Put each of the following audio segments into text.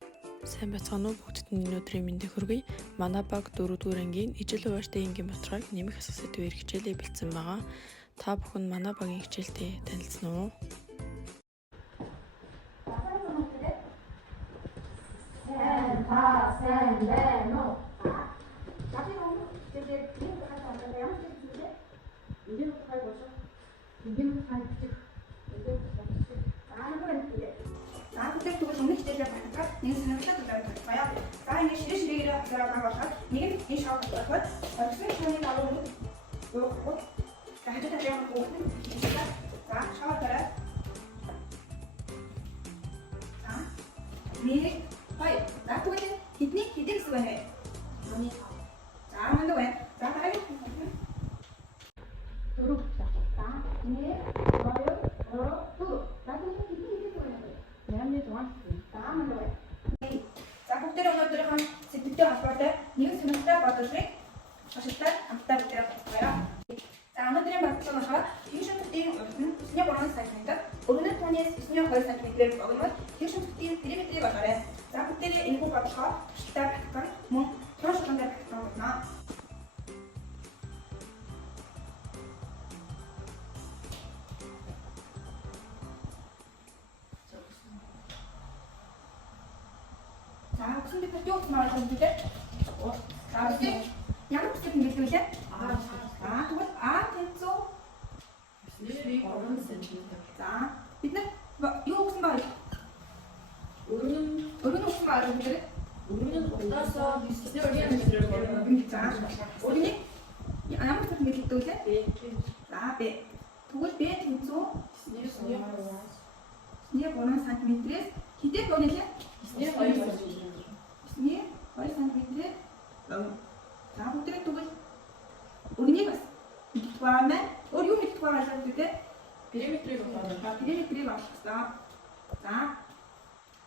Сайн байцгаана уу бүгдд нь өнөөдрийн мэндийг хүргэе. Манай баг 4-р ангийн ижил хуваартай энгийн бодлогыг нэмэх асар сэдвээр хичээлээ бэлдсэн байгаа. Та бүхэн манай багийн хичээлтэй танилцсан уу? Тэгвэл өмнөх хичээлээр баталгаад нэг сонирхолтой зүйлээр татгая. За ингэ ширээ-ширээгээр хасараад байгуулахад нэг нь энэ шоу болгоход орчин шоуны дагуу юу за хажуу талын хүүхэд нь за шоу дараа за нэг хай за тэгвэл хэдний хэдий гэсэн байна вэ? Миний за манд байна. За дараагийн дөрөв за нэг хоёр дөрөв за тэгвэл хэдний хэдий гэсэн байна вэ? Ямны дугаар таамаг байна. За бүгдээ өнөөдрийнхөө сэдвтэй холбоотой нэг сонирхолтой бодлогыг ашиглаад хамтдаа бүгдээ бодгоё. За өнөөдрийн бодлого нь тэгшин төдийн урд нь 9.3 см, өргөнөд түүнээс 9.2 см богино тэгшин төдийн периметрийг олоорой. За бүгдээ энэ бүх бодлогоо ашиглаад батгах мөн тоош шугамдаар батгах болно. За өгсөн бид юу гэсэн байгаа юм бэ? За үгүй ямар бүсэд ингэдэг вэ? Тэгвэл тэнцүү 9.3 см. За бид нар юу гэсэн байгаа юм? Өргөн өгсөн байгаа юм дээр өргөн утаасаа 9.2 см. За өргөнийг ямар бүсэд ингэдэг вэ? За Б. Тэгвэл Б тэнцүү 9.3 см-ээс хэдий богино лээ? 9.2 см. 2 см. За бүгдээ тэгвэл өргөнийг бас мэддэг байгаа мэн. Өөр юу мэддэг байгаа юм бэ? Периметрийг олох. Периметрийг олох. За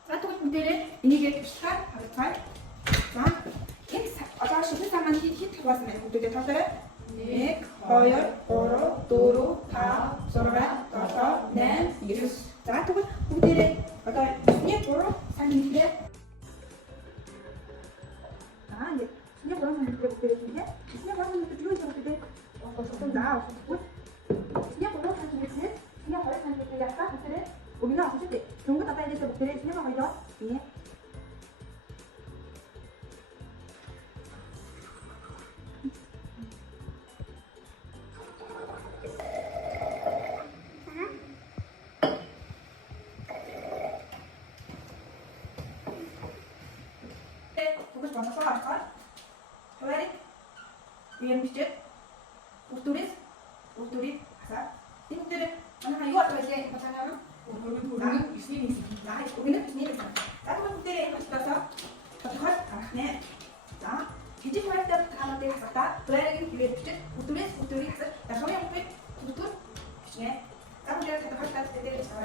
тэгвэл бүгдээ энийг туршлагаар харилцгаая. За энэ одоо шилэн цагаан хэд хаваасан байна бүгдээ тоолоорой. 1 2 3 4 5 6 7 8 9. За тэгвэл бүгдээ одоо 9.3 см. Ini orang yang berbeda-beda. Ini orang yang berbeda juga. Untuk dah, untuk ini orang yang berbeda. Ini orang yang berbeda. Apa? Berbeda. Udah aku sudah. Tunggu apa yang dia berbeda. Ini apa itu? Ini. Tunggu sebentar, Pak. Kembali. Biar misjid. Uturis, asal. Ini uturis. Mana kayu atau aja macam apa? Urut sini. Nah, urut sini bisa. Tapi uturis yang masih basah. Terus, nih. Nah, jadi kalau kita kalau dia kata, boleh lagi biar misjid. Uturis asal. Dan kalau yang pun utur, sini. Kamu dia kata dia bisa.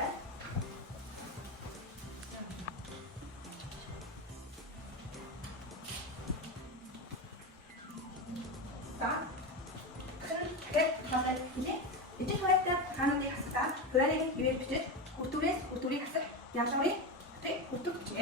Berani biar bijak, utulis hasil yang sama ini, untuk je.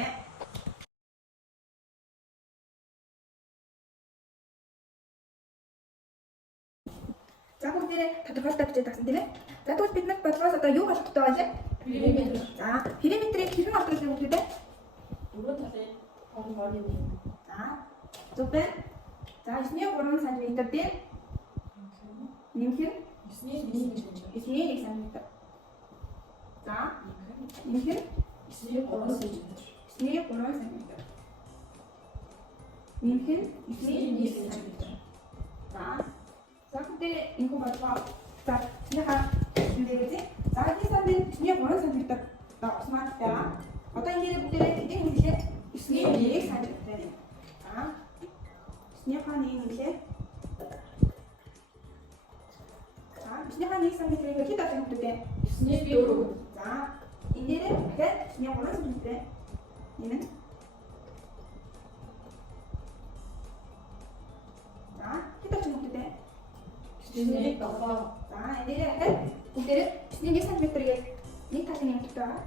За бүгдээ тодорхойлолтой бичиж тагсан тийм ээ. За тэгвэл бид нар бодлогоос одоо юу болох вэ гэж? Периметр. За периметрийг хэрхэн олох вэ бүгдээ? Дөрөв талын хооронд нэг. За зөв байна. За 9.3 см дээр нэмэх 9.1 см. За нэмэх 9.3 см. 9.3 см. Нэмэх 9.1 см. За бүгдээ энэ хүн бодлоо. За яхаа хэлээгүй. За энэ сандын 9.3 см давсмаар байгаа. Одоо ингээд бүгдээ эдийн хэлээ 9.1 см байна. За 9.1 хэлээ. За 9.1 см-ийг хэд авах юм бэ? 9.4. За энэ дээр дахиад 9.3 см байна. Энэ за хэд авах юм бэ? 9.7. За энэ дээр дахиад бүгдээ 9.1 см-ийг нэг талын нэмэлт байгаа.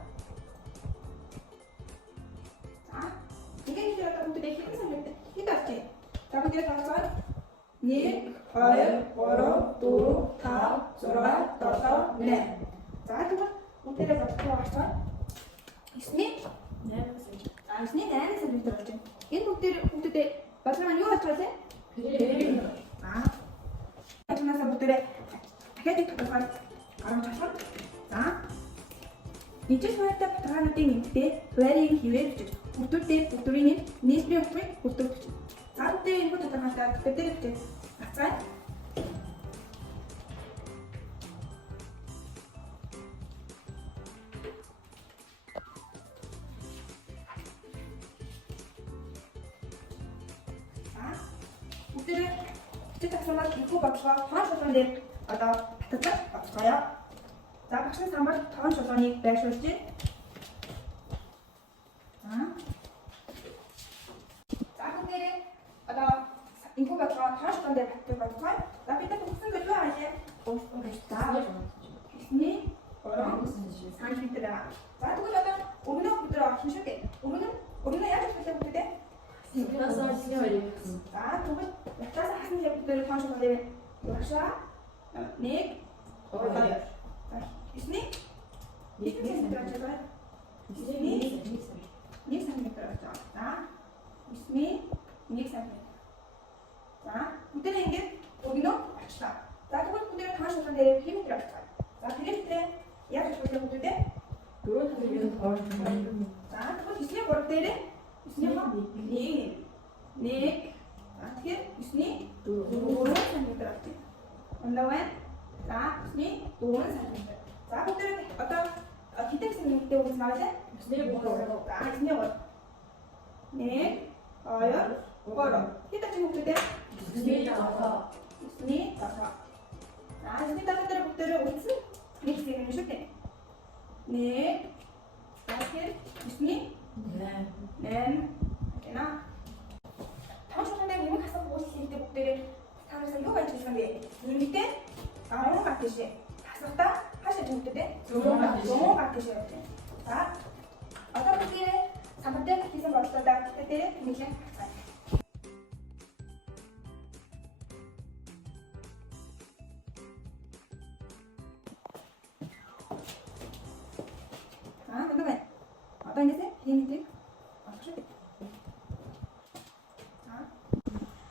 За бүгдээ хэдэн сантиметр хэд авч байна? За бүгдээ тооцоо. 1 2 3 4 5 6 7 8. За тэгвэл бүгдээ бодох авчаа. 9-ний 8 см. За 9-ний 8 см болж байна. Энэ бүгдээ бодлого нь юу болж байна? Периметр. Тэрнээс бүгдээ дахиад их тодорхой гаргаж авах. За ижил хуваарьтай баталгаануудын нэмэлтээ хуваарийг хിവэр бичиж бүрдүүрийн нийслэлийн утгыг бүрдүүр бичиж. За бүгдээ энэ тодорхойлолтой бүтээр бичиж. Ацгай. Бүгдээ чиг асуулт ихүү бодлого тоон шулуун дээр одоо баталгаж бодлогоё. За багшны самбар тоон шулууныг байршуулж байна. За бүгдээ одоо ихүү бодлого тоон шулуун дээр баталгаж бодлогоё. За бид нар бүгсэн зүйл юу аашаа? За 9-ний 3 см. За тэгвэл одоо өмнө өдөр авсан шүү дээ. Өмнө яаж хэлэх вэ? За тэгвэл ятаас хасны хэвээр тоон шулуун дээр явашаа 1 2 9-ний 1 см гэж байна. 9-ний 1 см гэж байна. За 9-ний 1 см. За бүгдээ ингэж өгнө очлаа. За тэгвэл бүгдээ тоон шулуун дээр периметр авчихсан. За периметр яаж хэлэх вэ бүгдээ? 4 см тоон шулуун. За тэгвэл 9-ний 3 дээр 9-ний 1 за тэгэхээр 9-ний 4 см авчих. Ондоо. За 9-ний 4 см. За бүгдээ одоо хэдэн сантиметр өгсөн аваа? 9-ний 3. За 9-ний 3. 1 2 3. Хэд ач бүгдээ? 9-ний 5. 9-ний 5. За 9-ний 5 дээр бүгдээ өгсөн. Нэг хэсэг юм шүү дээ. 1 за тэгэхээр 9-ний 8. Тэна. Тоон шулуун дээр нэмэг хасах уучлал хийдэг бүгдээ танаасаа юу байж байгаа юм бэ? Нэмэгтэй 10 гат тийш. Хасахтаа хаашаа төвдөө? 100 гат тийш явж байна. За одоо бүгдээ самбартай хийсэн бодлоодаа бүгдээ нэлээд хасаа. Ano ba? Apa ini sih? Ini sih.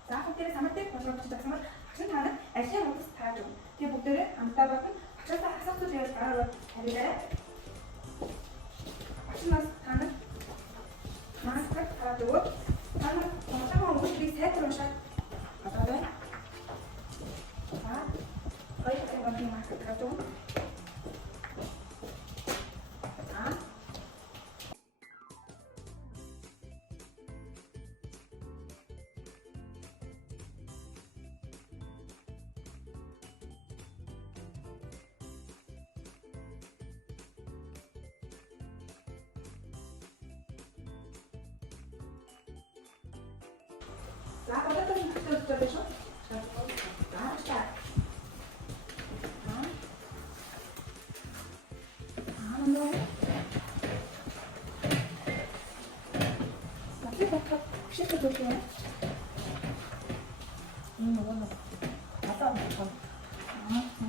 За бүгдээ самартай бодлого бичиж байгаа. Багш нь танад ажлын хуудас тааж өг. Тэгээ бүгдээ хамтаа батан багшаасаа асуулт явуулж гараар тавиарай. Багш нас танад маастер тааж өгөөд танад бодлогын өгүүлбэрийг сайхан уншаад одоо байна. За хоёрын бодлогын маастер тааж өгөө. За одоо энэ хөтөлбөр шүү. За стart. Нөө. Сахи бохоо шийдэж өгөх юм. Нөө. Одоо бохоо. Нөө.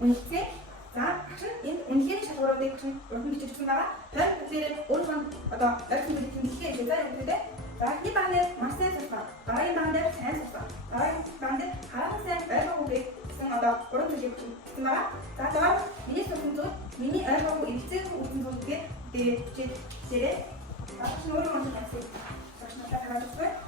Үнэлгээ. За багш нь энэ үнэлгээний шалгууруудыг багш нь уран бичигдсэн байгаа. Тэр бүгдээр өөрөөр нь одоо ойлгох мэдээлэл хэлхээ шүү дээ. За эхний баг дээр маш сайн сурсан. Дараагийн баг дээр сайн сурсан. Дараагийн баг дээр хараахан сайн ойлгох үгийг гэсэн одоо уран зүйлийг бичигдсэн байгаа. За дараа миний сурсан зүйл миний ойлгох эвцэн үгэн зүйлгээ дээрээ дээрээ багш нь өөрөөр нь хэлсэн. Багш надад хараад байна.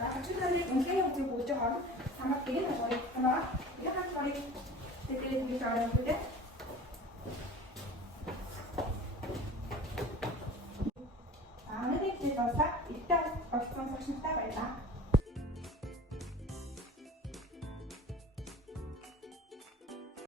За, ачаалал үнэлгээний үзэг бүгд хооронд самбар гэрээ хаврыг санаа. Гэрээ хаврыг баярлалаа. Өнөөдрийн класс илтэй олсон багш нартай баярлалаа.